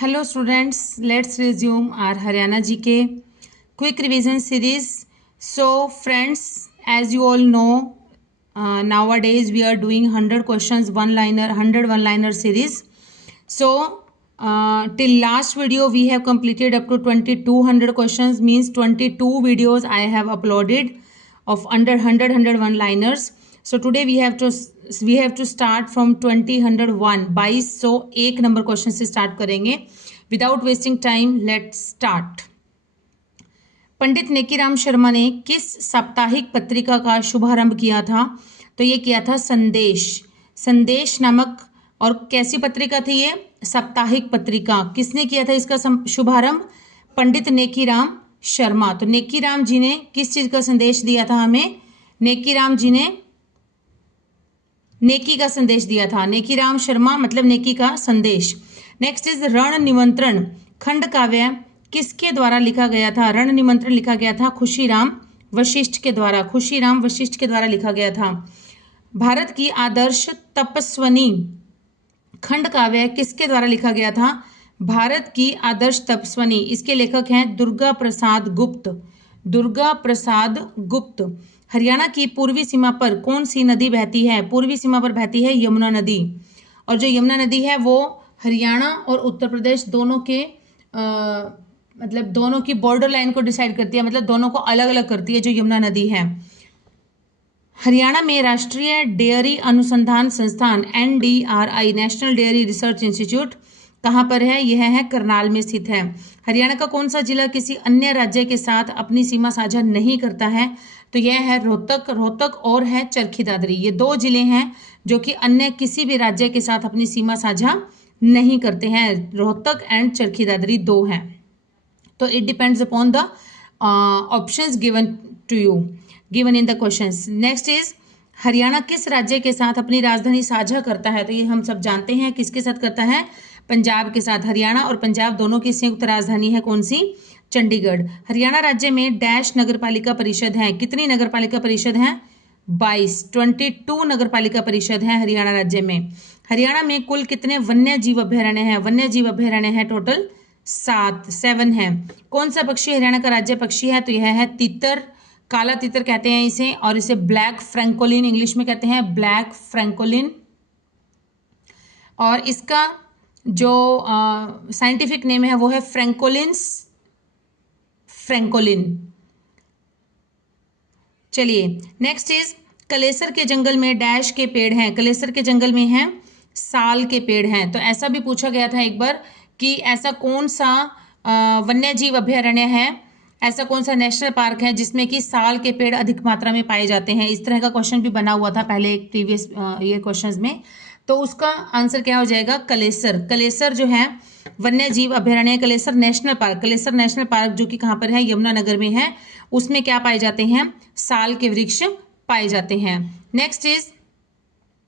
Hello students, let's resume our Haryana GK quick revision series. So friends, as you all know, nowadays we are doing 100 questions one-liner, 100 one-liner series. So till last video we have completed up to 2200 questions, means 22 videos I have uploaded of under 100 one-liners. So today we have to start from 2001 2201 number question से start करेंगे. Without wasting time let's start. Pandit Nekiram Sharma ने किस साप्ताहिक पत्रिका का शुभारंभ किया था? तो ये किया था संदेश. संदेश नामक, और कैसी पत्रिका थी ये? साप्ताहिक पत्रिका. किसने किया था इसका शुभारंभ? पंडित नेकीराम शर्मा. तो नेकीराम जी ने किस चीज का संदेश दिया था हमें? नेकीराम जी ने नेकी का संदेश दिया था. नेकीराम शर्मा मतलब नेकी का संदेश. नेक्स्ट इज रण निमंत्रण. खंड काव्य किसके द्वारा लिखा गया था? रण निमंत्रण लिखा गया था खुशीराम वशिष्ठ के द्वारा. खुशीराम वशिष्ठ के द्वारा लिखा गया था. भारत की आदर्श तपस्वनी. खंड काव्य किसके द्वारा लिखा गया था? भारत की आदर्श तपस्वनी. इसके लेखक हैं दुर्गा प्रसाद गुप्त. दुर्गा प्रसाद गुप्त. हरियाणा की पूर्वी सीमा पर कौन सी नदी बहती है? पूर्वी सीमा पर बहती है यमुना नदी. और जो यमुना नदी है वो हरियाणा और उत्तर प्रदेश दोनों के मतलब दोनों की बॉर्डर लाइन को डिसाइड करती है, मतलब दोनों को अलग अलग करती है जो यमुना नदी है. हरियाणा में राष्ट्रीय डेयरी अनुसंधान संस्थान NDRI national dairy research institute कहाँ पर है? यह है करनाल में स्थित है. हरियाणा का कौन सा जिला किसी अन्य राज्य के साथ अपनी सीमा साझा नहीं करता है? तो यह है रोहतक और है चरखी दादरी. ये दो जिले हैं जो कि अन्य किसी भी राज्य के साथ अपनी सीमा साझा नहीं करते हैं. रोहतक एंड चरखी दादरी दो हैं. तो it depends upon the options given to you, given in the questions. Next is Haryana किस राज्य के साथ अपनी राजधानी साझा करता है? तो ये हम सब जानते हैं. किसके साथ करता है? पंजाब के साथ. हरियाणा और पंजाब दोनों की संयुक्त राजधानी है कौन सी? चंडीगढ़. हरियाणा राज्य में डैश नगरपालिका परिषद है. कितनी नगरपालिका परिषद हैं? 22 नगरपालिका परिषद हैं हरियाणा राज्य में. हरियाणा में कुल कितने वन्य जीव अभ्यारण्य हैं? वन्य जीव अभ्यारण्य है टोटल 7 है. कौन सा पक्षी हरियाणा का राज्य पक्षी है? तो यह है तीतर. काला तीतर कहते हैं इसे, और इसे ब्लैक फ्रैंकोलिन इंग्लिश में कहते हैं, ब्लैक फ्रैंकोलिन. और इसका जो साइंटिफिक नेम है वो है फ्रैंकोलिन्स फ्रैंकोलिन. चलिए नेक्स्ट इज कलेसर के जंगल में डैश के पेड़ हैं. कलेसर के जंगल में हैं साल के पेड़ हैं. तो ऐसा भी पूछा गया था एक बार कि ऐसा कौन सा वन्य जीव अभ्यारण्य है, ऐसा कौन सा नेशनल पार्क है जिसमें कि साल के पेड़ अधिक मात्रा में पाए जाते हैं. इस तरह का क्वेश्चन भी बना हुआ था पहले एक प्रीवियस ये क्वेश्चंस में. तो उसका आंसर क्या हो जाएगा? कलेसर. कलेसर जो है वन्य जीव अभ्यारण्य, Kalesar national park. Kalesar national park जो कि कहाँ पर है? यमुनानगर में है. उसमें क्या पाए जाते हैं? साल के वृक्ष पाए जाते हैं. नेक्स्ट इज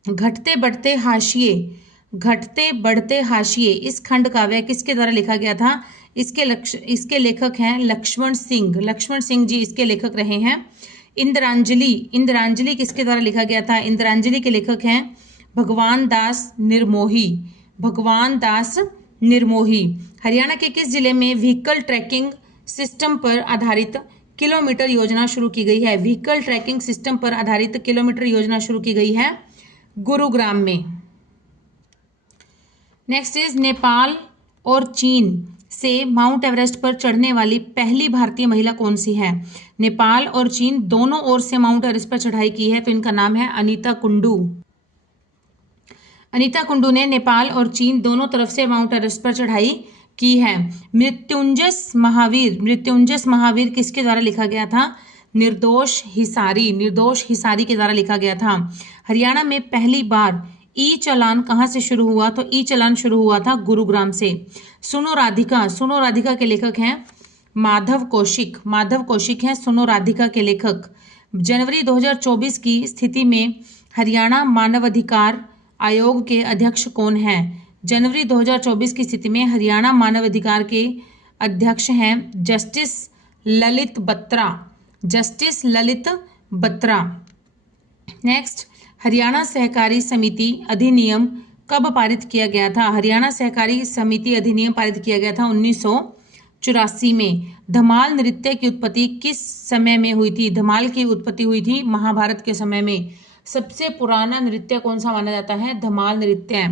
घटते बढ़ते हाशिए. घटते बढ़ते हाशिए इस खंड काव्य किसके द्वारा लिखा गया था? इसके लेखक हैं लक्ष्मण सिंह. लक्ष्मण सिंह जी इसके लेखक रहे हैं. इंद्रांजलि. इंद्रांजलि किसके द्वारा लिखा गया था? इंद्रांजलि के लेखक हैं भगवान दास निर्मोही. भगवान दास निर्मोही. हरियाणा के किस जिले में व्हीकल ट्रैकिंग सिस्टम पर आधारित किलोमीटर योजना शुरू की गई है? व्हीकल ट्रैकिंग सिस्टम पर आधारित किलोमीटर योजना शुरू की गई है गुरुग्राम में. नेक्स्ट इज नेपाल और चीन से माउंट एवरेस्ट पर चढ़ने वाली पहली भारतीय महिला कौन सी है? नेपाल और चीन दोनों ओर से माउंट एवरेस्ट पर चढ़ाई की है, तो इनका नाम है अनीता कुंडू. अनीता कुंडू ने नेपाल और चीन दोनों तरफ से माउंट एवरेस्ट पर चढ़ाई की है. मृत्युंजय महावीर. मृत्युंजय महावीर किसके द्वारा लिखा गया था? निर्दोष हिसारी. निर्दोष हिसारी के द्वारा लिखा गया था. हरियाणा में पहली बार ई चालान कहाँ से शुरू हुआ? तो ई चालान शुरू हुआ था गुरुग्राम से. सुनो राधिका. सुनो राधिका के लेखक हैं माधव कौशिक. माधव कौशिक हैं सुनो राधिका के लेखक. जनवरी 2024 की स्थिति में हरियाणा मानवाधिकार आयोग के अध्यक्ष कौन हैं? जनवरी 2024 की स्थिति में हरियाणा मानवाधिकार के अध्यक्ष हैं justice Lalit Batra. Justice Lalit Batra. Next Haryana सहकारी समिति अधिनियम कब पारित किया गया था? हरियाणा सहकारी समिति अधिनियम पारित किया गया था 1984 में। धमाल नृत्य की उत्पत्ति किस समय में हुई थी? धमाल की उत्पत्ति हुई थी महाभारत के समय में। सबसे पुराना नृत्य कौन सा माना जाता है? धमाल नृत्य।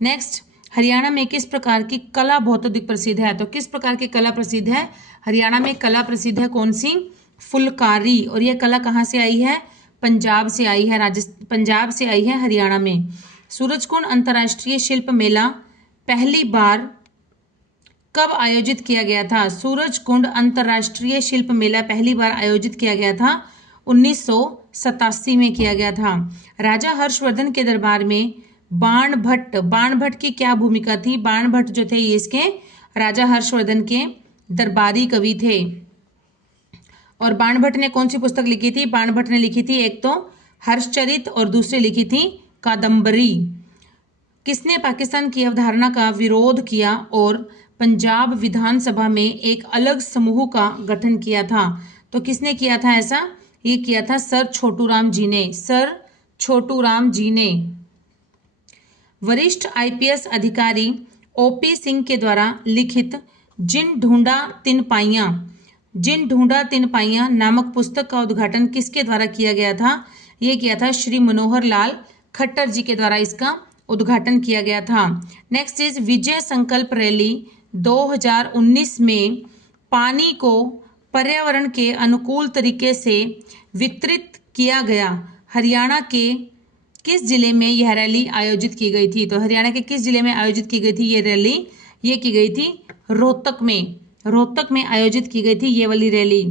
नेक्स्ट, हरियाणा में किस प्रकार की कला बहुत अधिक प्रसिद्ध है? तो किस प्रकार की कला प्रसिद्ध है? हरियाणा में कला प्रसिद्ध है कौन सी? फुलकारी। और यह कला कहाँ से आई है? पंजाब से आई है, पंजाब से आई है हरियाणा में। सूरजकुंड अंतर्राष्ट्रीय शिल्प मेला पहली बार कब आयोजित किया गया था? सूरजकुंड अंतर्राष्ट्रीय शिल्प मेला पहली बार आयोजित किया गया था 1987 में किया गया था। राजा हर्षवर्धन के दरबार में बाणभट्ट की क्या भूमिका थी? बाणभट्ट जो थे ये इसके राजा हर्षवर्धन के दरबारी कवि थे। और बाणभट्ट ने कौन सी पुस्तक लिखी थी? बाणभट्ट ने लिखी थी एक तो हर्षचरित और दूसरी लिखी थी कादम्बरी। किसने पाकिस्तान की अवधारणा का विरोध किया और पंजाब विधानसभा में एक अलग समूह का गठन किया था? तो किसने किया था ऐसा? ये किया था सर छोटूराम जी ने। सर छोटूराम जी ने। वरिष्ठ आईपीएस अधिकारी ओपी सिंह के द्वारा लिखित जिन ढूंढा तिन पाइयां नामक पुस्तक का उद्घाटन किसके द्वारा किया गया था? ये किया था श्री मनोहर लाल खट्टर जी के द्वारा इसका उद्घाटन किया गया था। नेक्स्ट इज विजय संकल्प रैली 2019 में पानी को पर्यावरण के अनुकूल तरीके से वितरित किया गया। हरियाणा के किस जिले में यह रैली आयोजित की गई थी? तो हरियाणा के किस जिले में आयोजित की गई थी ये रैली? ये की गई थी रोहतक में। रोहतक में आयोजित की गई थी ये वाली रैली।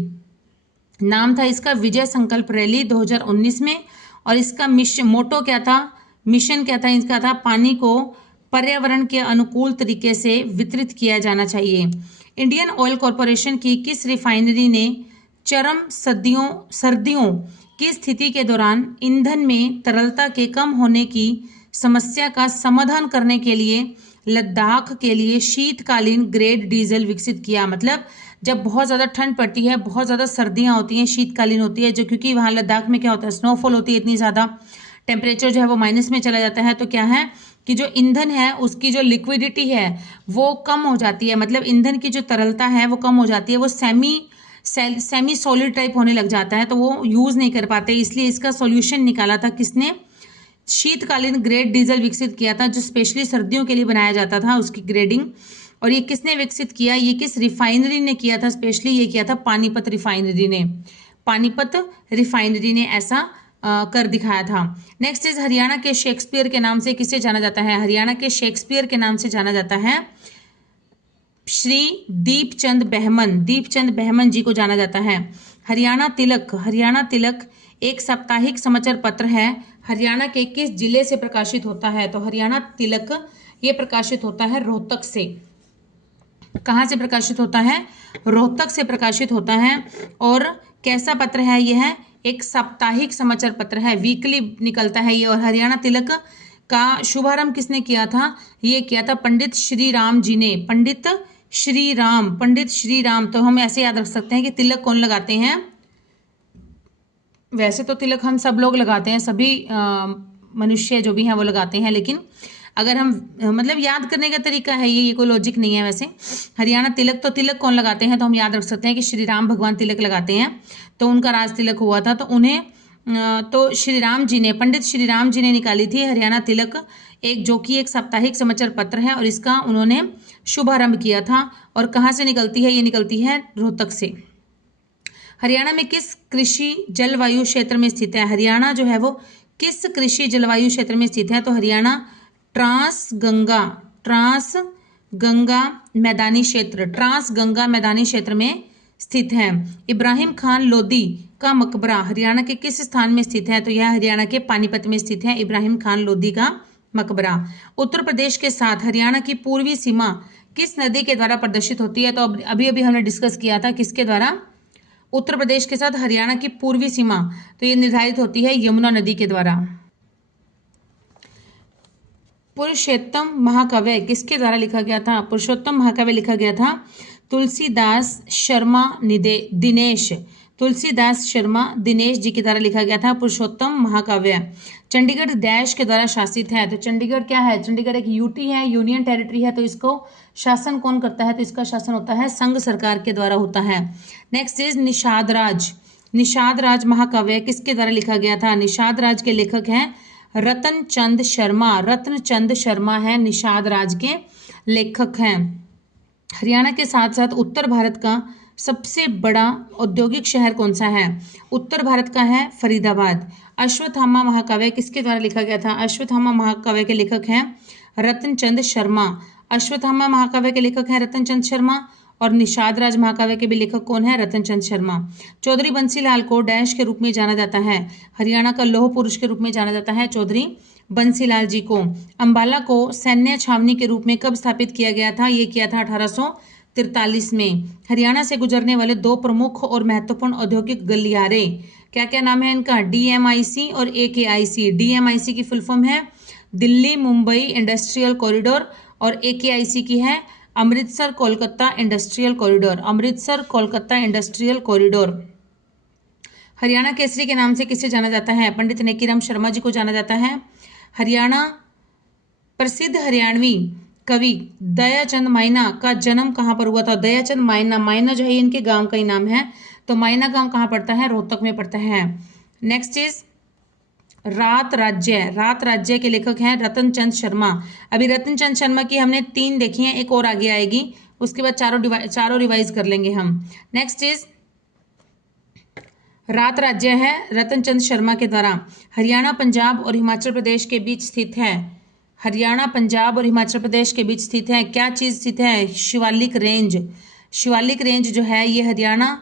नाम था इसका विजय संकल्प रैली 2019 में। और इसका मोटो क्या था? मिशन क्या था इसका? था पानी को पर्यावरण के अनुकूल तरीके से वितरित किया जाना चाहिए। इंडियन ऑयल कॉरपोरेशन की किस रिफाइनरी ने चरम सर्दियों की स्थिति के दौरान ईंधन में तरलता के कम होने की समस्या का समाधान करने के लिए लद्दाख के लिए शीतकालीन ग्रेड डीजल विकसित किया? मतलब जब बहुत ज़्यादा ठंड पड़ती है, बहुत ज़्यादा सर्दियाँ होती हैं, शीतकालीन होती है, जो क्योंकि वहाँ लद्दाख में क्या होता है, स्नोफॉल होती है इतनी ज़्यादा, टेम्परेचर जो है वो माइनस में चला जाता है, तो क्या है कि जो ईंधन है उसकी जो लिक्विडिटी है वो कम हो जाती है। मतलब ईंधन की जो तरलता है वो कम हो जाती है, वो सेमी सॉलिड टाइप होने लग जाता है, तो वो यूज़ नहीं कर पाते। इसलिए इसका सॉल्यूशन निकाला था किसने? शीतकालीन ग्रेड डीजल विकसित किया था, जो स्पेशली सर्दियों के लिए बनाया जाता था, उसकी ग्रेडिंग। और ये किसने विकसित किया? ये किस रिफाइनरी ने किया था? स्पेशली ये किया था पानीपत रिफाइनरी ने। पानीपत रिफाइनरी ने ऐसा कर दिखाया था। नेक्स्ट इज हरियाणा के शेक्सपियर के नाम से किसे जाना जाता है? हरियाणा के शेक्सपियर के नाम से जाना जाता है श्री दीपचंद बहमन जी को जाना जाता है। हरियाणा तिलक एक साप्ताहिक समाचार पत्र है। हरियाणा के किस जिले से प्रकाशित होता है? तो हरियाणा तिलक ये प्रकाशित होता है रोहतक से। कहाँ से प्रकाशित होता है? रोहतक से प्रकाशित होता है। और कैसा पत्र है यह? एक साप्ताहिक समाचार पत्र है, वीकली निकलता है ये। और हरियाणा तिलक का शुभारंभ किसने किया था? ये किया था पंडित श्री राम जी ने। पंडित श्री राम। तो हम ऐसे याद रख सकते हैं कि तिलक कौन लगाते हैं? वैसे तो तिलक हम सब लोग लगाते हैं, सभी मनुष्य जो भी हैं वो लगाते हैं, लेकिन अगर हम मतलब याद करने का तरीका है ये कोई लॉजिक नहीं है वैसे। हरियाणा तिलक, तो तिलक कौन लगाते हैं? तो हम याद रख सकते हैं कि श्री राम भगवान तिलक लगाते हैं, तो उनका राज तिलक हुआ था, तो उन्हें तो पंडित श्री राम जी ने निकाली थी हरियाणा तिलक, जो कि एक साप्ताहिक समाचार पत्र है, और इसका उन्होंने शुभारंभ किया था। और कहाँ से निकलती है? ये निकलती है रोहतक से। हरियाणा में किस कृषि जलवायु क्षेत्र में स्थित है? हरियाणा जो है वो किस कृषि जलवायु क्षेत्र में स्थित है? तो हरियाणा ट्रांस गंगा मैदानी क्षेत्र में स्थित है। इब्राहिम खान लोदी का मकबरा हरियाणा के किस स्थान में स्थित है? तो यह हरियाणा के पानीपत में स्थित है, इब्राहिम खान लोदी का मकबरा। उत्तर प्रदेश के साथ हरियाणा की पूर्वी सीमा किस नदी के द्वारा प्रदर्शित होती है? तो अभी हमने डिस्कस किया था किसके द्वारा? उत्तर प्रदेश के साथ हरियाणा की पूर्वी सीमा तो ये निर्धारित होती है यमुना नदी के द्वारा। पुरुषोत्तम महाकाव्य किसके द्वारा लिखा गया था? पुरुषोत्तम महाकाव्य लिखा गया था तुलसीदास शर्मा दिनेश जी के द्वारा लिखा गया था पुरुषोत्तम महाकाव्य। चंडीगढ़ डैश के द्वारा शासित है, तो चंडीगढ़ क्या है, चंडीगढ़ एक यूटी है, यूनियन टेरिटरी है, तो इसको शासन कौन करता है, तो इसका शासन होता है संघ सरकार के द्वारा होता है। Next is Nishad Raj. निषाद राज महाकाव्य किसके द्वारा लिखा गया था, निषाद राज के लेखक हैं रतन चंद शर्मा। रत्न चंद शर्मा है निषाद राज के लेखक हैं। हरियाणा के साथ साथ उत्तर भारत का सबसे बड़ा औद्योगिक शहर कौन सा है, उत्तर भारत का है फरीदाबाद। अश्वत्थामा महाकाव्य किसके द्वारा लिखा गया था, अश्वत्थामा महाकाव्य के लेखक हैं रतनचंद शर्मा। अश्वत्थामा महाकाव्य के लेखक हैं रतनचंद शर्मा और निषाद राज महाकाव्य के भी लेखक कौन है, रतनचंद शर्मा। चौधरी बंसीलाल को डैश के रूप में जाना जाता है, हरियाणा का लौह पुरुष के रूप में जाना जाता है चौधरी बंसीलाल जी को। अंबाला को सैन्य छावनी के रूप में कब स्थापित किया गया था, ये किया था 1843 में। हरियाणा से गुजरने वाले दो प्रमुख और महत्वपूर्ण औद्योगिक गलियारे, क्या क्या नाम है इनका, डीएमआईसी और एकेआईसी। डीएमआईसी की फुल फॉर्म है दिल्ली मुंबई इंडस्ट्रियल कॉरिडोर और एकेआईसी की है Amritsar Kolkata industrial corridor. Amritsar Kolkata industrial corridor. Haryana Kesari के नाम से किसे जाना जाता है, पंडित नेकीराम शर्मा जी को जाना जाता है। हरियाणा प्रसिद्ध हरियाणवी कवि दयाचंद माइना का जन्म कहाँ पर हुआ था, दयाचंद माइना। माइना जो है इनके गांव का ही नाम है, तो माइना गांव कहाँ पड़ता है, रोहतक में पड़ता है। नेक्स्ट इज रात राज्य। रात राज्य के लेखक हैं रतनचंद शर्मा। अभी रतनचंद शर्मा की हमने 3 देखी हैं, एक और आगे आएगी, उसके बाद चारों रिवाइज कर लेंगे हम। नेक्स्ट इज रात राज्य है रतनचंद शर्मा के द्वारा। हरियाणा पंजाब और हिमाचल प्रदेश के बीच स्थित है। हरियाणा पंजाब और हिमाचल प्रदेश के बीच स्थित है, क्या चीज स्थित है, शिवालिक रेंज। शिवालिक रेंज जो है ये हरियाणा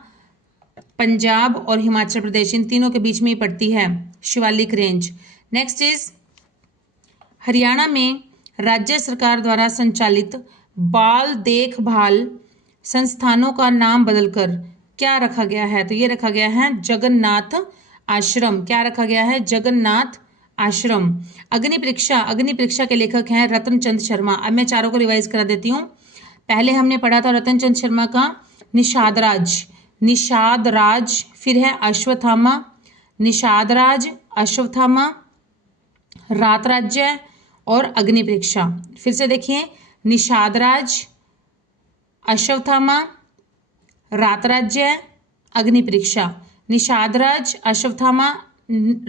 पंजाब और हिमाचल प्रदेश इन तीनों के बीच में ही पड़ती है Shivalik range. Next is Haryana में राज्य सरकार द्वारा संचालित बाल देखभाल संस्थानों का नाम बदलकर क्या रखा गया है, तो ये रखा गया है जगन्नाथ आश्रम। क्या रखा गया है, जगन्नाथ आश्रम। अग्नि परीक्षा के लेखक हैं रतनचंद शर्मा। अब मैं चारों को रिवाइज करा देती हूँ। पहले हमने पढ़ा था रतनचंद शर्मा का निषाद राज, फिर है अश्वत्थामा, निषाद राज, अश्वत्थामा, रात राज्य और अग्नि परीक्षा। फिर से देखिए, निषाद राज, अश्वत्थामा, रात राज्य, अग्नि परीक्षा। निषाद राज, अश्वत्थामा,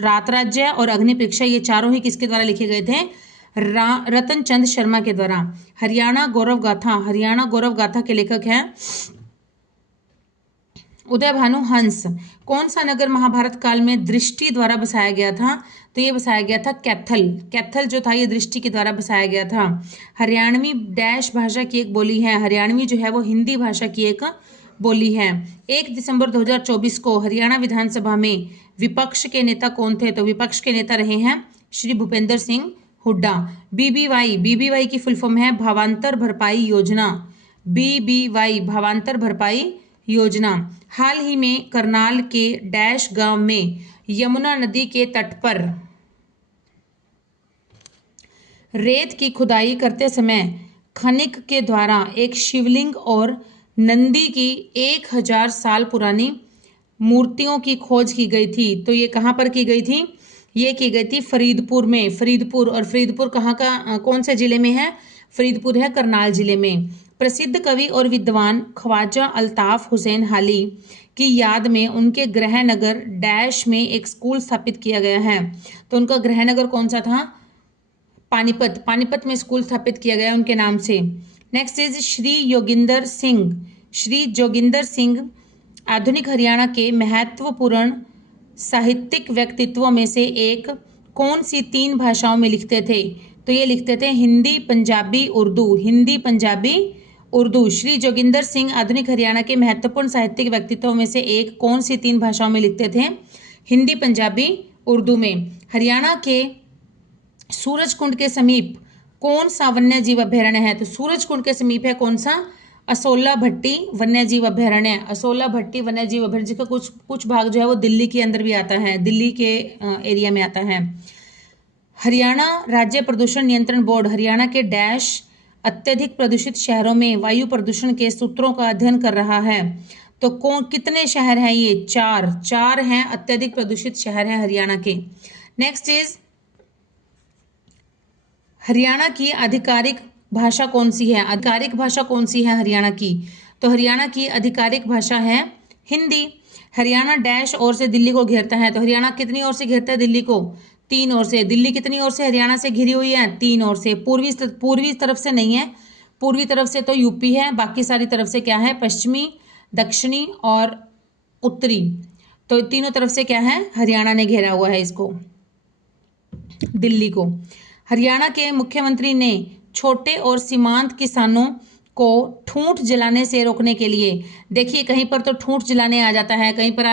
रात राज्य और अग्नि परीक्षा ये चारों ही किसके द्वारा लिखे गए थे, रतनचंद शर्मा के द्वारा। हरियाणा गौरव गाथा के लेखक हैं उदय भानु हंस। कौन सा नगर महाभारत काल में दृष्टि द्वारा बसाया गया था, तो ये बसाया गया था कैथल जो था ये दृष्टि के द्वारा बसाया गया था। हरियाणवी डैश भाषा की एक बोली है, हरियाणवी जो है वो हिंदी भाषा की एक बोली है। 1 दिसंबर 2024 को हरियाणा विधानसभा में विपक्ष के नेता कौन थे, तो विपक्ष के नेता रहे हैं श्री भूपेंद्र सिंह हुड्डा। बीबीवाई की फुल फॉर्म है भावांतर भरपाई योजना। बीबीवाई भावांतर भरपाई योजना। हाल ही में करनाल के डैश गांव में यमुना नदी के तट पर रेत की खुदाई करते समय खनिक के द्वारा एक शिवलिंग और नंदी की 1000 साल पुरानी मूर्तियों की खोज की गई थी। तो ये कहाँ पर की गई थी, ये की गई थी फरीदपुर में। फरीदपुर कहाँ का, कौन से जिले में है, फरीदपुर है करनाल जिले में। प्रसिद्ध कवि और विद्वान ख्वाजा अल्ताफ हुसैन हाली की याद में उनके गृहनगर डैश में एक स्कूल स्थापित किया गया है। तो उनका गृहनगर कौन सा था, पानीपत में स्कूल स्थापित किया गया उनके नाम से। नेक्स्ट इज श्री जोगिंदर सिंह आधुनिक हरियाणा के महत्वपूर्ण साहित्यिक व्यक्तित्वों में से एक। कौन सी 3 भाषाओं में लिखते थे, तो ये लिखते थे हिंदी पंजाबी उर्दू। श्री जोगिंदर सिंह आधुनिक हरियाणा के महत्वपूर्ण साहित्यिक व्यक्तित्वों में से एक, कौन सी 3 भाषाओं में लिखते थे, हिंदी पंजाबी उर्दू में। हरियाणा के सूरजकुंड के समीप कौन सा वन्य जीव अभ्यारण्य है, तो सूरजकुंड के समीप है कौन सा, असोला भट्टी वन्य जीव अभ्यारण्य। असोला भट्टी वन्य जीव अभ्यारण्य जिसका कुछ भाग जो है वो दिल्ली के अंदर भी आता है, दिल्ली के एरिया में आता है। हरियाणा राज्य प्रदूषण नियंत्रण बोर्ड हरियाणा के डैश अत्यधिक प्रदूषित शहरों में वायु प्रदूषण के सूत्रों का अध्ययन कर रहा है। तो कितने शहर हैं ये, 4 हैं अत्यधिक प्रदूषित शहर हैं हरियाणा के। नेक्स्ट इज हरियाणा की आधिकारिक भाषा कौन सी है? आधिकारिक भाषा कौन सी है हरियाणा की? तो हरियाणा की आधिकारिक भाषा है हिंदी। हरियाणा डैश ओर से दिल्ली को घेरता है, तो हरियाणा कितनी ओर से घेरता है दिल्ली को? 3 ओर से। दिल्ली कितनी ओर से हरियाणा से घिरी हुई है? 3 ओर से। पूर्वी तरफ से नहीं है, पूर्वी तरफ से तो यूपी है, बाकी सारी तरफ से क्या है? पश्चिमी, दक्षिणी और उत्तरी। तो तीनों तरफ से क्या है? हरियाणा ने घेरा हुआ है इसको, दिल्ली को। हरियाणा के मुख्यमंत्री ने छोटे और सीमांत किसानों को ठूंठ जलाने से रोकने के लिए, देखिए कहीं पर तो ठूंठ जलाने आ जाता है, कहीं पर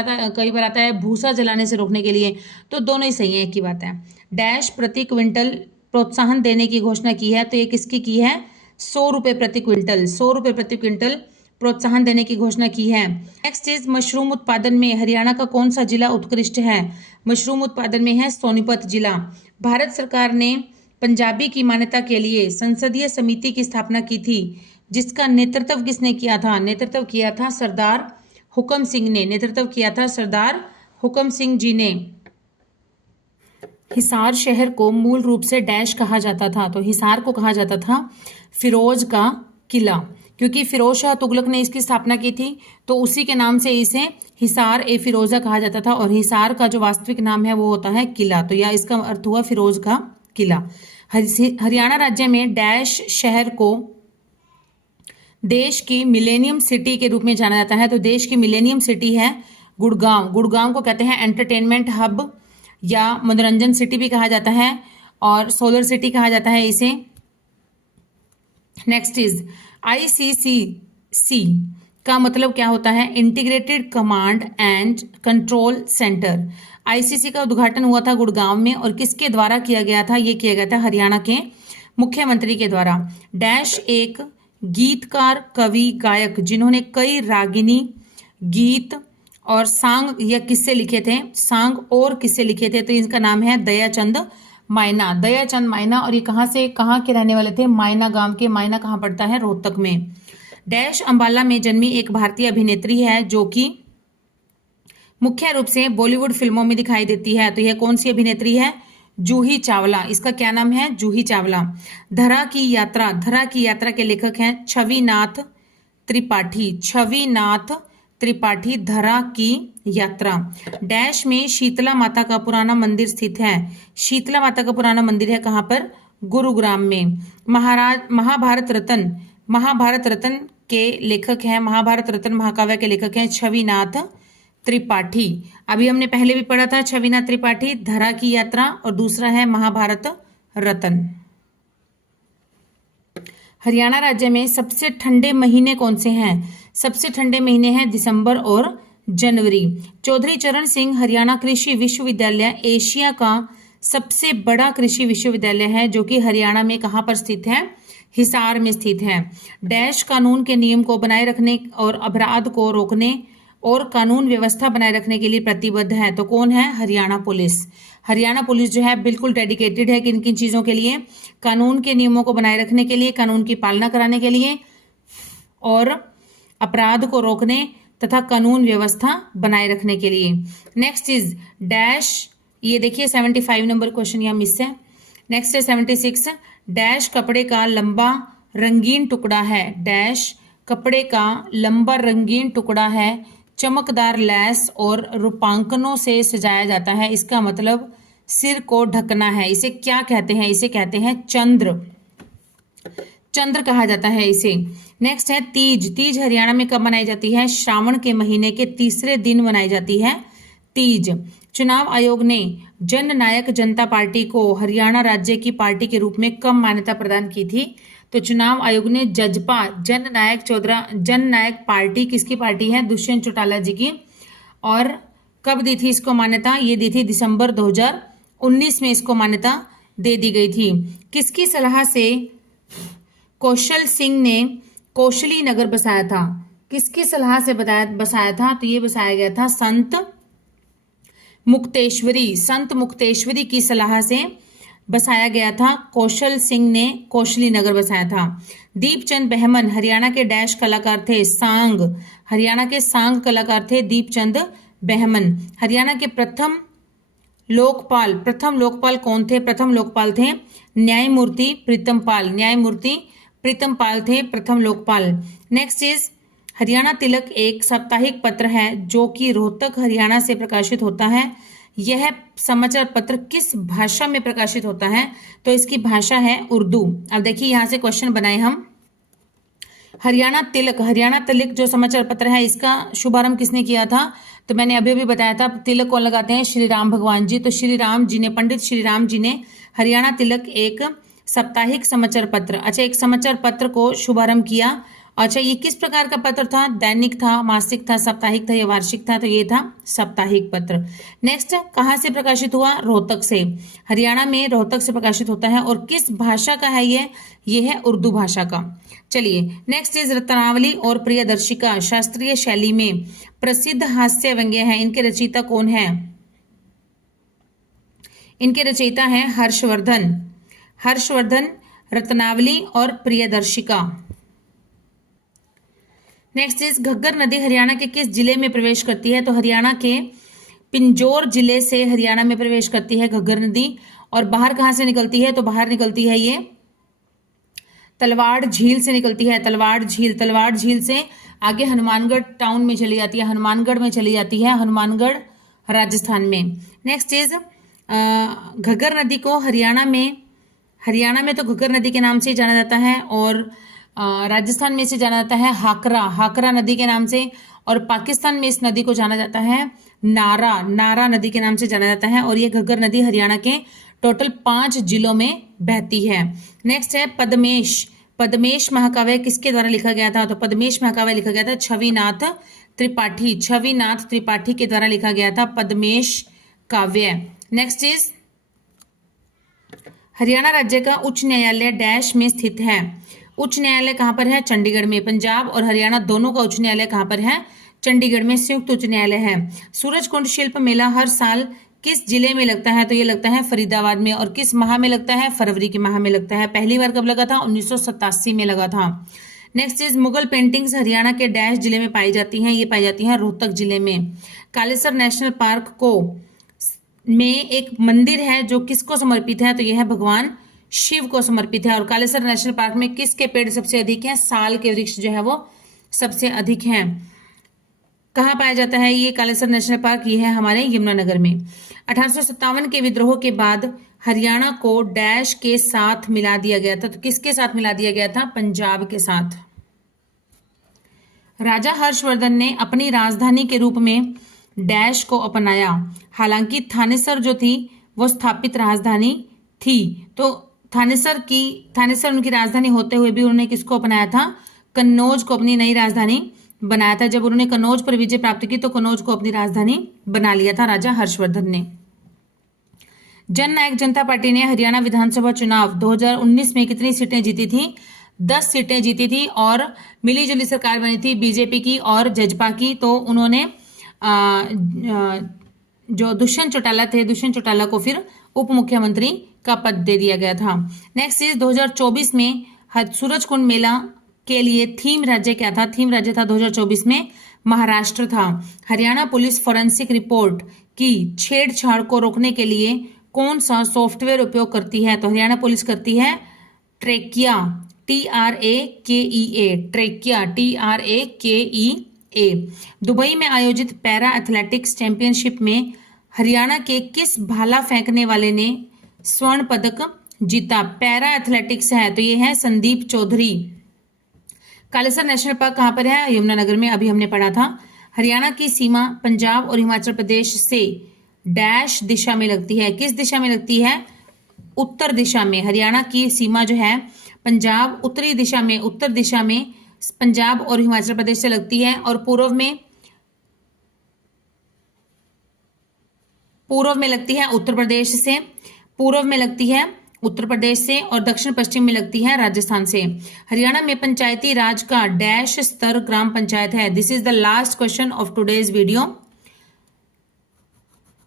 आता है भूसा जलाने से रोकने के लिए, तो दोनों ही सही है, एक ही बात है। डैश प्रति क्विंटल प्रोत्साहन देने की घोषणा की है, तो ये किसकी की है? 100 रुपये प्रति क्विंटल, 100 रुपये प्रति क्विंटल प्रोत्साहन देने की घोषणा की है। नेक्स्ट इज मशरूम उत्पादन में हरियाणा का कौन सा जिला उत्कृष्ट है? मशरूम उत्पादन में है सोनीपत जिला। भारत सरकार ने पंजाबी की मान्यता के लिए संसदीय समिति की स्थापना की थी, जिसका नेतृत्व किसने किया था? नेतृत्व किया था सरदार हुकम सिंह ने, नेतृत्व किया था सरदार हुकम सिंह जी ने। हिसार शहर को मूल रूप से डैश कहा जाता था, तो हिसार को कहा जाता था फिरोज का किला, क्योंकि फिरोज शाह तुगलक ने इसकी स्थापना की थी, तो उसी के नाम से इसे हिसार ए फिरोजा कहा जाता था। और हिसार का जो वास्तविक नाम है वो होता है किला, तो यह इसका अर्थ हुआ फिरोज का किला। हरियाणा राज्य में डैश शहर को देश की मिलेनियम सिटी के रूप में जाना जाता है, तो देश की मिलेनियम सिटी है गुड़गांव। गुड़गांव को कहते हैं एंटरटेनमेंट हब या मनोरंजन सिटी भी कहा जाता है, और सोलर सिटी कहा जाता है इसे। नेक्स्ट इज ICCC का मतलब क्या होता है? Integrated command and control centre. ICC का उद्घाटन हुआ था गुड़गांव में, और किसके द्वारा किया गया था? ये किया गया था हरियाणा के मुख्यमंत्री के द्वारा। डैश एक गीतकार, कवि, गायक जिन्होंने कई रागिनी गीत और सांग या किस्से लिखे थे, सांग और किस्से लिखे थे, तो इनका नाम है दयाचंद मायना। दयाचंद मायना, और ये कहाँ के रहने वाले थे? मायना गांव के। मायना कहाँ पड़ता है? रोहतक में। डैश अंबाला में जन्मी एक भारतीय अभिनेत्री है, जो कि मुख्य रूप से बॉलीवुड फिल्मों में दिखाई देती है, तो यह कौन सी अभिनेत्री है? जूही चावला। इसका क्या नाम है? जूही चावला। धरा की यात्रा, धरा की यात्रा के लेखक हैं छविनाथ त्रिपाठी। छविनाथ त्रिपाठी, धरा की यात्रा। डैश में शीतला माता का पुराना मंदिर स्थित है। शीतला माता का पुराना मंदिर है कहाँ पर? गुरुग्राम में। महाभारत रत्न के लेखक हैं, महाभारत रत्न महाकाव्य के लेखक हैं छविनाथ त्रिपाठी। अभी हमने पहले भी पढ़ा था छविनाथ त्रिपाठी, धरा की यात्रा, और दूसरा है महाभारत रत्न। हरियाणा राज्य में सबसे ठंडे महीने कौन से हैं? सबसे ठंडे महीने हैं दिसंबर और जनवरी। चौधरी चरण सिंह हरियाणा कृषि विश्वविद्यालय एशिया का सबसे बड़ा कृषि विश्वविद्यालय है, जो कि हरियाणा में कहाँ पर स्थित है? हिसार में स्थित है। डैश कानून के नियम को बनाए रखने और अपराध को रोकने और कानून व्यवस्था बनाए रखने के लिए प्रतिबद्ध है, तो कौन है? हरियाणा पुलिस। हरियाणा पुलिस जो है बिल्कुल डेडिकेटेड है किन किन चीज़ों के लिए? कानून के नियमों को बनाए रखने के लिए, कानून की पालना कराने के लिए, और अपराध को रोकने तथा कानून व्यवस्था बनाए रखने के लिए। नेक्स्ट इज डैश, ये देखिए 75 नंबर क्वेश्चन यहाँ मिस है। नेक्स्ट है 76। डैश कपड़े का लंबा रंगीन टुकड़ा है। डैश कपड़े का लंबा रंगीन टुकड़ा है, चमकदार लैस और रूपांकनों से सजाया जाता है। इसका मतलब सिर को ढकना है। इसे क्या कहते हैं? इसे कहते हैं चंद्र। चंद्र कहा जाता है इसे। नेक्स्ट है तीज। तीज हरियाणा में कब मनाई जाती है? श्रावण के महीने के तीसरे दिन मनाई जाती है तीज। चुनाव आयोग ने जननायक जनता पार्टी को हरियाणा राज्य की पार्टी के रूप में कब मान्यता प्रदान की थी? तो चुनाव आयोग ने जजपा जननायक पार्टी, किसकी पार्टी है? दुष्यंत चौटाला जी की। और कब दी थी इसको मान्यता? ये दी थी दिसंबर 2019 में इसको मान्यता दे दी गई थी। किसकी सलाह से कौशल सिंह ने कौशली नगर बसाया था? किसकी सलाह से बसाया था? तो ये बसाया गया था संत मुक्तेश्वरी की सलाह से बसाया गया था। कौशल सिंह ने कौशली नगर बसाया था। दीपचंद बहमन हरियाणा के डैश कलाकार थे? सांग। हरियाणा के सांग कलाकार थे दीपचंद बहमन। हरियाणा के प्रथम लोकपाल, प्रथम लोकपाल कौन थे? प्रथम लोकपाल थे न्यायमूर्ति प्रीतम पाल। न्यायमूर्ति प्रीतम पाल थे प्रथम लोकपाल। नेक्स्ट इज हरियाणा तिलक एक साप्ताहिक पत्र है जो कि रोहतक हरियाणा से प्रकाशित होता है। यह समाचार पत्र किस भाषा में प्रकाशित होता है? तो इसकी भाषा है उर्दू। अब देखिए यहां से क्वेश्चन बनाए हम। हरियाणा तिलक जो समाचार पत्र है इसका शुभारंभ किसने किया था? तो मैंने अभी अभी बताया था तिलक कौन लगाते हैं? श्री राम भगवान जी। तो श्री राम जी ने, पंडित श्री राम जी ने हरियाणा तिलक एक साप्ताहिक समाचार पत्र, अच्छा एक समाचार पत्र को शुभारंभ किया। अच्छा ये किस प्रकार का पत्र था? दैनिक था, मासिक था, साप्ताहिक था या वार्षिक था? तो ये था साप्ताहिक पत्र। नेक्स्ट कहाँ से प्रकाशित हुआ? रोहतक से। हरियाणा में रोहतक से प्रकाशित होता है। और किस भाषा का है ये है उर्दू भाषा का। चलिए नेक्स्ट इज रत्नावली और प्रियदर्शिका शास्त्रीय शैली में प्रसिद्ध हास्य व्यंग्य है। इनके रचयिता कौन है? इनके रचयिता है हर्षवर्धन, रत्नावली और प्रियदर्शिका। नेक्स्ट इज घग्गर नदी हरियाणा के किस जिले में प्रवेश करती है? तो हरियाणा के पिंजौर जिले से हरियाणा में प्रवेश करती है घग्गर नदी। और बाहर कहां से निकलती है? तो बाहर निकलती है ये तलवाड़ झील से निकलती है। तलवाड़ झील से आगे हनुमानगढ़ टाउन में चली जाती है, हनुमानगढ़ में चली जाती है, हनुमानगढ़ राजस्थान में। नेक्स्ट इज घग्गर नदी को हरियाणा में तो घग्गर नदी के नाम से जाना जाता है। और राजस्थान में इसे जाना जाता है हाकरा नदी के नाम से। और पाकिस्तान में इस नदी को जाना जाता है नारा नदी के नाम से जाना जाता है। और ये घग्गर नदी हरियाणा के टोटल 5 जिलों में बहती है। नेक्स्ट है पद्मेश महाकाव्य किसके द्वारा लिखा गया था? तो पद्मेश महाकाव्य लिखा गया था छविनाथ त्रिपाठी के द्वारा लिखा गया था पद्मेश काव्य। नेक्स्ट इज हरियाणा राज्य का उच्च न्यायालय डैश में स्थित है। उच्च न्यायालय कहां पर है? चंडीगढ़ में। पंजाब और हरियाणा दोनों का उच्च न्यायालय कहां पर है? चंडीगढ़ में संयुक्त उच्च न्यायालय है। सूरजकुंड शिल्प मेला हर साल किस जिले में लगता है? तो ये लगता है फरीदाबाद में। और किस माह में लगता है? फरवरी के माह में लगता है। पहली बार कब लगा था? 1987 में लगा था। Next is Mughal paintings Haryana के डैश जिले में पाई जाती हैं? ये पाई जाती हैं रोहतक जिले में। कालेसर नेशनल पार्क में एक मंदिर है जो किसको समर्पित है? तो यह है भगवान शिव को समर्पित है। और कालेसर नेशनल पार्क में किसके पेड़ सबसे अधिक हैं? साल के वृक्ष जो है वो सबसे अधिक हैं। कहाँ पाया जाता है ये कालेसर नेशनल पार्क? ये है हमारे यमुनानगर में। 1857 के विद्रोह के बाद हरियाणा को डैश के साथ मिला दिया गया था। तो किसके साथ मिला दिया गया था? पंजाब के साथ। राजा हर्षवर्धन ने अपनी राजधानी के रूप में डैश को अपनाया। हालांकि थानेसर जो थी वो स्थापित राजधानी थी। तो थानेसर उनकी राजधानी होते हुए भी उन्होंने किसको अपनाया था? कन्नौज को अपनी नई राजधानी बनाया था। जब उन्होंने कन्नौज पर विजय प्राप्त की तो कन्नौज को अपनी राजधानी बना लिया था राजा हर्षवर्धन ने। जन नायक जनता पार्टी ने हरियाणा विधानसभा चुनाव 2019 में कितनी सीटें जीती थी? 10 सीटें जीती थी। और मिलीजुली सरकार बनी थी बीजेपी की और जजपा की। तो उन्होंने जो दुष्यंत चौटाला को फिर उप मुख्यमंत्री का पद दे दिया गया था। नेक्स्ट इज 2024 में सूरजकुंड मेला के लिए थीम राज्य क्या था? थीम राज्य था 2024 में महाराष्ट्र था। हरियाणा पुलिस फॉरेंसिक रिपोर्ट की छेड़छाड़ को रोकने के लिए कौन सा सॉफ्टवेयर उपयोग करती है? तो हरियाणा पुलिस करती है ट्रेकिया TRAKEA। दुबई में आयोजित पैरा एथलेटिक्स चैंपियनशिप में हरियाणा के किस भाला फेंकने वाले ने स्वर्ण पदक जीता? पैरा एथलेटिक्स है तो ये है संदीप चौधरी। कालेसर नेशनल पार्क कहां पर है? यमुनानगर में, अभी हमने पढ़ा था। हरियाणा की सीमा पंजाब और हिमाचल प्रदेश से डैश दिशा में लगती है। किस दिशा में लगती है? उत्तर दिशा में। हरियाणा की सीमा जो है पंजाब उत्तर दिशा में पंजाब और हिमाचल प्रदेश से लगती है। और पूर्व में लगती है उत्तर प्रदेश से और दक्षिण पश्चिम में लगती है राजस्थान से। हरियाणा में पंचायती राज का डैश स्तर ग्राम पंचायत है। This is the last question of today's video.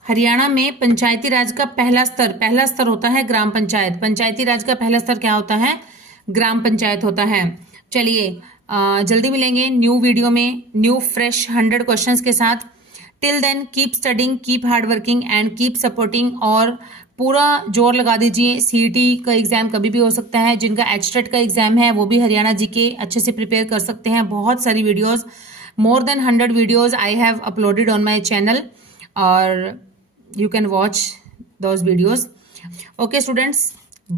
Haryana में पंचायती राज का पहला स्तर होता है ग्राम पंचायत। पंचायती राज का पहला स्तर क्या होता है? ग्राम पंचायत होता है। चलिए जल्दी मिलेंगे न्यू वीडियो में न्यू फ्रेश 100 क्वेश्चंस के साथ। Till then keep studying, keep hard working and keep supporting. और पूरा जोर लगा दीजिए, सीईटी का एग्जाम कभी भी हो सकता है। जिनका एचटेट का एग्जाम है वो भी हरियाणा जीके अच्छे से प्रिपेयर कर सकते हैं। बहुत सारी videos, more than 100 videos I have uploaded on my channel, or you can watch those videos. Okay students,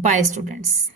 bye students.